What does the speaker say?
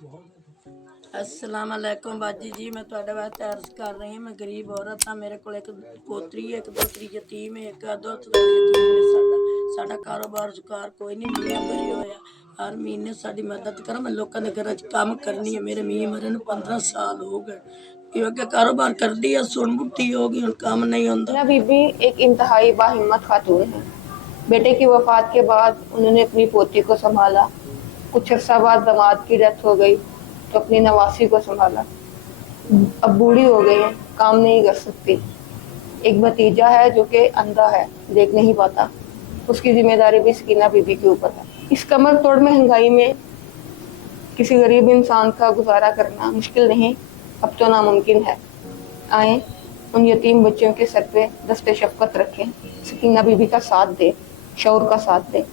अस्सलाम वालेकुम बाजी जी, मैं ਤੁਹਾਡੇ ਵਾਸਤੇ अर्ज कर रही हूँ। मैं गरीब औरत हाँ, मेरे को एक पोतरी है, एक दोतरी यतीम है, एक दोतरा यतीम है। साडा कारोबार रुजगार कोई नहीं, मियाँ मरे होया। हर महीने साडी मदद करो। मैं लोगों के घर काम करनी है। मेरे मियाँ मरे ਨੂੰ 15 साल हो गए। ये क्या कारोबार कर दिया, सुन बुढ़ी हो गई, काम नहीं होता। ना बीबी एक इंतहाई बाहिम्मत खातून है। बेटे की वफात के बाद उन्होंने अपनी पोती को संभाला। कुछ अर्सा बाद दामाद की डेथ हो गई तो अपनी नवासी को संभाला। अब बूढ़ी हो गई है, काम नहीं कर सकती। एक भतीजा है जो कि अंधा है, देख नहीं पाता। उसकी जिम्मेदारी भी सकीना बीबी के ऊपर है। इस कमर तोड़ महंगाई में किसी गरीब इंसान का गुजारा करना मुश्किल नहीं, अब तो नामुमकिन है। आए उन यतीम बच्चों के सर पे दस्ते शफकत रखें, सकीना बीबी का साथ दे, शौर का साथ दे।